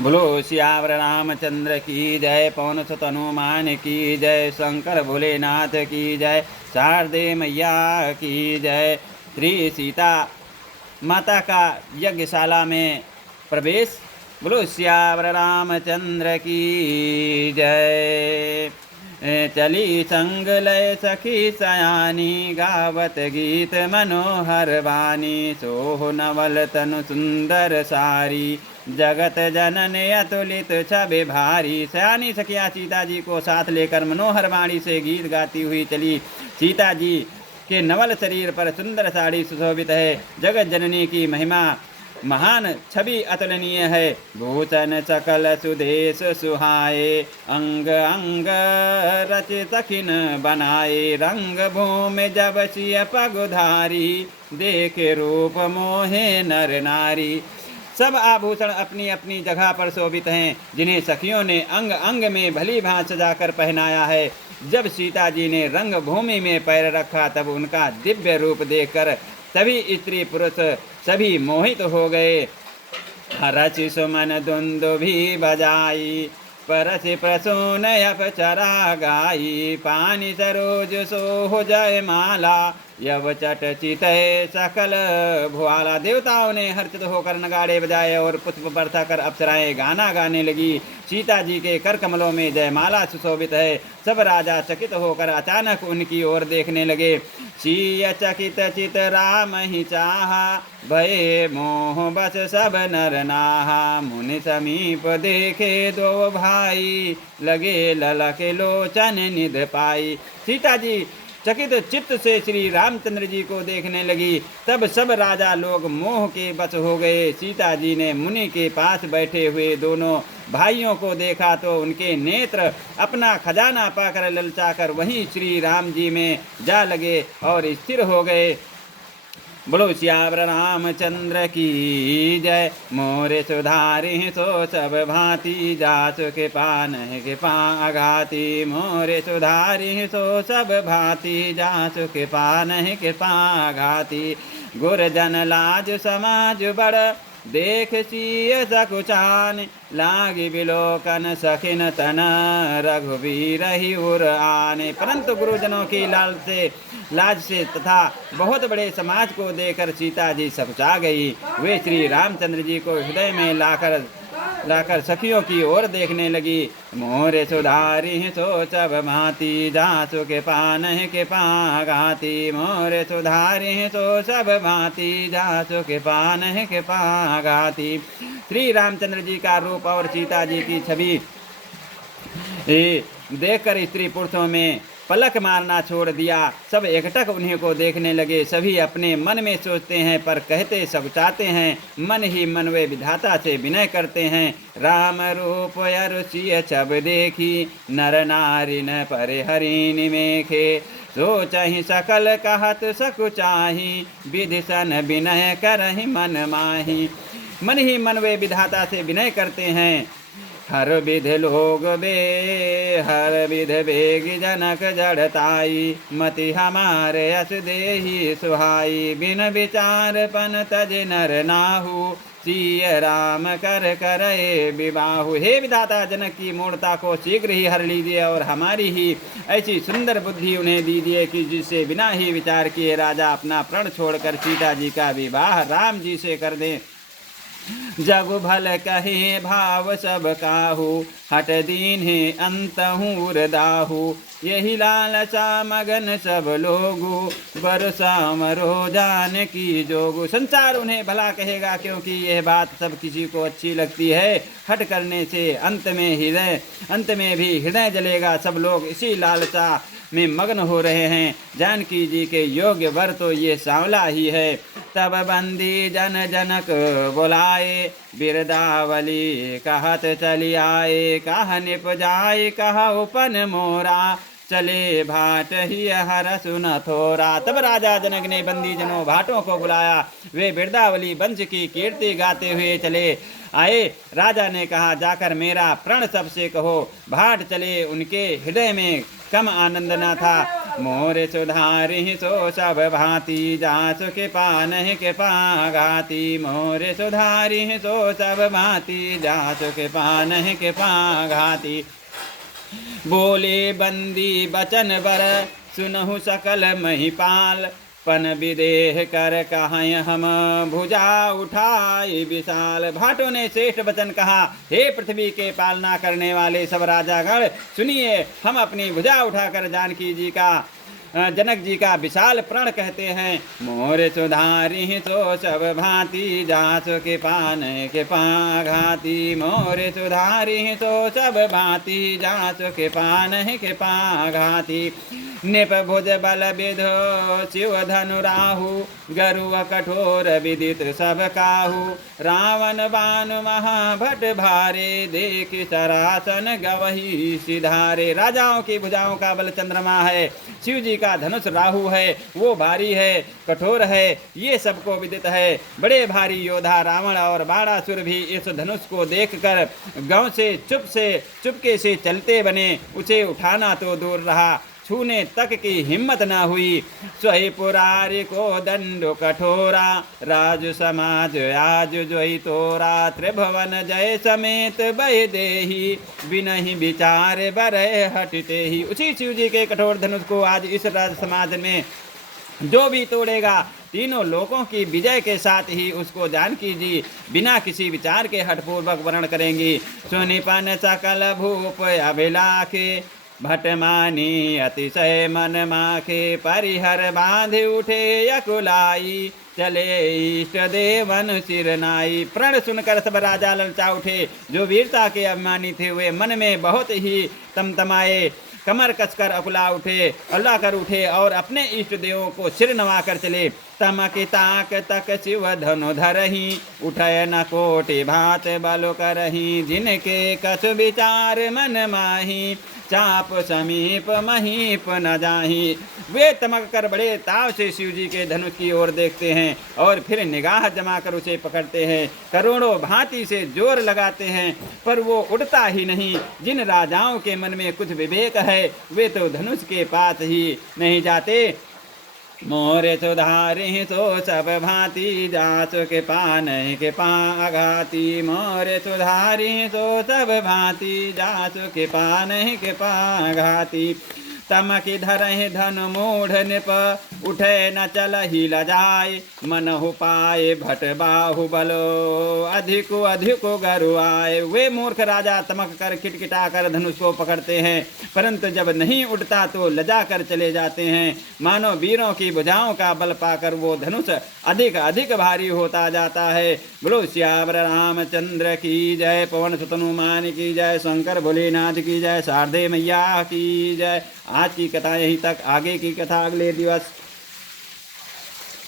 बोलो सियावर रामचंद्र की जय, पवन सुत हनुमान की जय, शंकर भोलेनाथ की जय, शारदे मैया की जय। श्री सीता माता का यज्ञशाला में प्रवेश। बोलो सियावर रामचंद्र की जय। चली संग लय सखी सयानी, गावत गीत मनोहर वाणी, सोह नवल तनु सुंदर सारी, जगत जनन अतुलित छवि भारी। सयानी सखिया सीता जी को साथ लेकर मनोहर वाणी से गीत गाती हुई चली। सीता जी के नवल शरीर पर सुंदर साड़ी सुशोभित है। जगत जननी की महिमा महान छवि अतुलनीय है। भूषण सकल सुदेश सुहाए, अंग अंग रच सखिन बनाए, रंग भूमि जब सिय पगुधारी, देखे रूप मोहे नर नारी। सब आभूषण अपनी अपनी जगह पर शोभित हैं, जिन्हें सखियों ने अंग अंग में भली भांति सजाकर पहनाया है। जब सीता जी ने रंग भूमि में पैर रखा, तब उनका दिव्य रूप देखकर सभी स्त्री पुरुष सभी मोहित हो गए। हरचि सुमन दुंदुभि बजाई, परसि प्रसून अप्सरा गाई, पानी सरोज सोह जय माला, यव चट चितय सकल भुआला। देवताओं ने हर्षित होकर नगाड़े बजाए और पुष्प बरसा कर अप्सराएं गाना गाने लगी। सीता जी के कर कमलों में जयमाला सुशोभित है। सब राजा चकित होकर अचानक उनकी ओर देखने लगे। सीय चकित चित राम ही चाहा, भये मोह बस सब नर नाहा, मुनि समीप देखे दो भाई, लगे ललक लोचन निध पाई। सीता जी चकित चित्त से श्री रामचंद्र जी को देखने लगी। तब सब राजा लोग मोह के बस हो गए। सीता जी ने मुनि के पास बैठे हुए दोनों भाइयों को देखा तो उनके नेत्र अपना खजाना पाकर ललचाकर वहीं श्री राम जी में जा लगे और स्थिर हो गए। बोलो सियावर रामचंद्र की जय। मोरे सुधारि सो सब भांति, जासु के पान के पाघाती, मोरे सुधारि सो सब भांति, जासु के पान के पाघाती। गुरजन लाज समाज बड़, देख सिय सकुचान, लागी विलोकन सखिन तन, रघुवीर ही उर आने। परंतु गुरुजनों की लाज से तथा बहुत बड़े समाज को देखकर सीता जी सकुचा गई। वे श्री रामचंद्र जी को हृदय में लाकर सखियों की ओर देखने लगी। मोरे सुधारि सो सब भांति, जासु के पान के पाघाती, मोरे सुधारि सो सब भांति, जासु के पान के पाघाती। श्री रामचंद्र जी का रूप और सीता जी की छवि देखकर स्त्री पुरुषों में पलक मारना छोड़ दिया। सब एकटक उन्हीं को देखने लगे। सभी अपने मन में सोचते हैं पर कहते सकुचाते हैं। मन ही मन वे विधाता से विनय करते हैं। राम रूप अरुचिय छब देखी, नर नारी न परिहरि निमेखे, सोचहि सकल कहत सकुचाही, विधि सन विनय करहि मन माही। मन ही मन वे विधाता से विनय करते हैं। हर विध लोग बे हर विध बेग जनक जड़ताई, मति हमारे अस देहि सुहाई, बिन विचार पन तज नर नाहु, सिय राम कर करे विबाहु। हे विधाता, जनक की मूर्ता को शीघ्र ही हर लीजिए और हमारी ही ऐसी सुंदर बुद्धि उन्हें दीजिए कि जिससे बिना ही विचार किए राजा अपना प्रण छोड़कर सीता जी का विवाह राम जी से कर दें। जग भल कहे भाव सब काहू, हट दीन है अंतहूर दाहू, यही लालसा मगन सब लोगू, बरसा मरो जान की जोगू। संसार उन्हें भला कहेगा क्योंकि यह बात सब किसी को अच्छी लगती है। हट करने से अंत में भी हृदय जलेगा। सब लोग इसी लालसा में मग्न हो रहे हैं। जानकी जी के योग्य वर तो ये सांवला ही है। तब बंदी जन जनक बुलाए, बिरदावली कहत चली आए, कह निपजाए कह उपन मोरा, चले भाट ही हर सुन थोरा। तब राजा जनक ने बंदी जनों भाटों को बुलाया। वे बिरदावली वंश की कीर्ति गाते हुए चले आए। राजा ने कहा, जाकर मेरा प्रण सबसे कहो। भाट चले, उनके हृदय में कम आनंद न था। मोर सुधारि सो सब भांति जासु कृपा नहीं कृपा घाती। मोर सुधारि सो सब भांति जासु कृपा नहीं कृपा घाती। बोले बंदी बचन बर सुनहु सकल महिपाल। पन विदेह कर कहाय हम भुजा उठाए विशाल। भाटों ने श्रेष्ठ वचन कहा, हे पृथ्वी के पालना करने वाले सब राजागण, सुनिए, हम अपनी भुजा उठाकर जानकी जी का जनक जी का विशाल प्रण कहते हैं। मोर सुधारि सो सब भांति जासु कृपा नहीं कृपा घाती। मोर सुधारि सो सब भांति जासु कृपा नहीं कृपा घाती। निप भुज बल विधो शिव धनु राहु गरुव कठोर विदित सब काहू। रावण बान महाभट भारे देख सरासन गवही सिधारे। राजाओं की भुजाओं का बल चंद्रमा है, शिव जी का धनुष राहु है, वो भारी है, कठोर है, ये सबको विदित है। बड़े भारी योद्धा रावण और बाणासुर भी इस धनुष को देखकर गांव से चुपके से चलते बने। उसे उठाना तो दूर रहा, छूने तक की हिम्मत न हुई। स्वहि पुरारी को दंड कठोरा राज समाज आज जोई तोरा। त्रिभुवन जय समेत बह देही बिनहि विचार बरय हटते ही। उसी शिव जी के कठोर धनुष को आज इस राज समाज में जो भी तोड़ेगा, तीनों लोकों की विजय के साथ ही उसको जानकी जी बिना किसी विचार के हठपूर्वक वर्ण करेंगी। सुनिपन सकल भूप अभिलाखे भटमानी अतिशय मन माखे। परिहर बांध उठे यकुलाई चले इष्ट देवन सिरनाई। प्रण सुनकर सब राजा ललचा उठे, जो वीरता के अभिमानी थे वे मन में बहुत ही तमतमाए, कमर कसकर अकुला उठे, अल्लाह कर उठे और अपने इष्ट देवों को सिर नवा कर चले। तमक ताक तक शिव धनु धरही उठय न कोटि भात बल करही। जिनके कछ विचार मन माही चाप समीप महीप न जाही। वे तमक कर बड़े ताव से शिव जी के धनुष की ओर देखते हैं और फिर निगाह जमा कर उसे पकड़ते हैं। करोड़ों भांति से जोर लगाते हैं पर वो उड़ता ही नहीं। जिन राजाओं के मन में कुछ विवेक है वे तो धनुष के पास ही नहीं जाते। मोर सुधारि सो सब भांति जासु कृपा नहीं कृपा घाती। मोर सुधारि सो सब भांति जासु कृपा नहीं कृपा घाती। तमकि धरहि धनु मूढ़ निप उठे न चलहि लजाय। मनहु पाए भट बाहु बलो अधिको अधिको गरुआए। वे मूर्ख राजा तमक कर किटकिटा कर धनुष को पकड़ते हैं, परंतु जब नहीं उठता तो लजा कर चले जाते हैं। मानो वीरों की भुजाओं का बल पाकर वो धनुष अधिक अधिक भारी होता जाता है। बोलो श्यावर रामचंद्र की जय, पवन सुत हनुमान की जय, शंकर भोलेनाथ की जय, शारदे मैया की जय। आज की कथा यहीं तक, आगे की कथा अगले दिवस।